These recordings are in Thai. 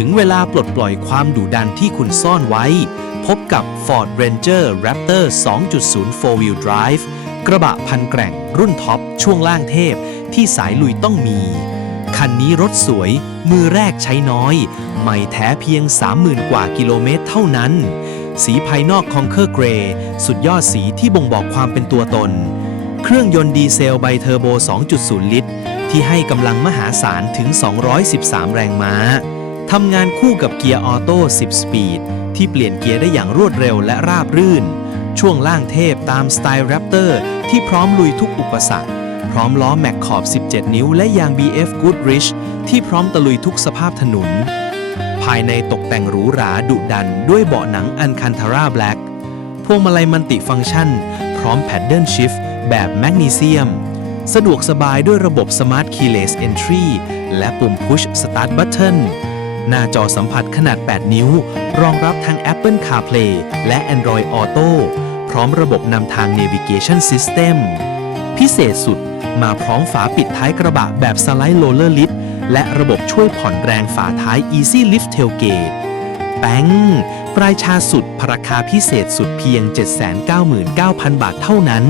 ึงเวลาปลดปล่อยความดุดันที่คุณซ่อนไว้ พบกับ Ford Ranger Raptor 2.0 4 Wheel Drive กระบะพันแกร่ง รุ่นท็อป ช่วงล่างเทพ ที่สายลุยต้องมี คันนี้รถสวย มือแรกใช้น้อย ไม่แท้เพียง 30,000 กว่ากิโลเมตรเท่านั้น สีภายนอก Conquer Grey สุดยอดสีที่บ่งบอกความเป็นตัวตน เครื่องยนต์ดีเซลไบเทอร์โบ 2.0 ลิตรที่ให้กำลังมหาศาลถึง 213 แรงม้า ทำงานคู่กับเกียร์ออโต้ 10 สปีด ที่เปลี่ยนเกียร์ได้อย่างรวดเร็วและราบรื่น ช่วงล่างเทพตามสไตล์แรปเตอร์ที่พร้อมลุยทุกอุปสรรค พร้อมล้อแม็กขอบ 17 นิ้ว และยาง BF Goodrich ที่พร้อมตะลุยทุกสภาพถนน ภายในตกแต่งหรูหราดุดัน ด้วยเบาะหนังอันคันทาร่าแบล็กพวงมาลัยมันติฟังก์ชัน พร้อมแพดเดิลชิฟแบบแมกนีเซียม สะดวกสบายด้วยระบบ Smart Keyless Entry และปุ่ม Push Start Button หน้าจอสัมผัสขนาด 8 นิ้ว รองรับทั้ง Apple CarPlay และ Android Auto พร้อมระบบนำทาง Navigation System พิเศษสุดมาพร้อมฝาปิดท้ายกระบะแบบสไลด์โรลเลอร์ลิฟและระบบช่วยผ่อนแรงฝาท้าย Easy Lift Tailgate แป้งปลายชาสุดพราคาพิเศษสุดเพียง 799,000 บาทเท่านั้น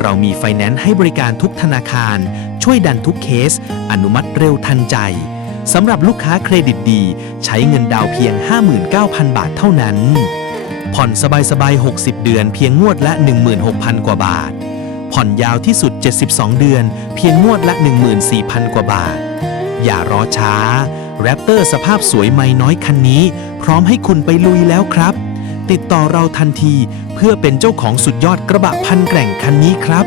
เรามีไฟแนนซ์ให้บริการทุกธนาคาร ช่วยดันทุกเคส อนุมัติเร็วทันใจ สำหรับลูกค้าเครดิตดี ใช้เงินดาวเพียง 59,000 บาทเท่านั้น ผ่อนสบายๆ 60 เดือนเพียงงวดละ 16,000 กว่าบาท ผ่อนยาวที่สุด 72 เดือน เพียงงวดละ 14,000 กว่าบาท อย่ารอช้า แรปเตอร์สภาพสวยไม่น้อยคันนี้ พร้อมให้คุณไปลุยแล้วครับ ติดต่อเราทันทีเพื่อเป็นเจ้าของสุดยอดกระบะพันแกร่งคันนี้ครับ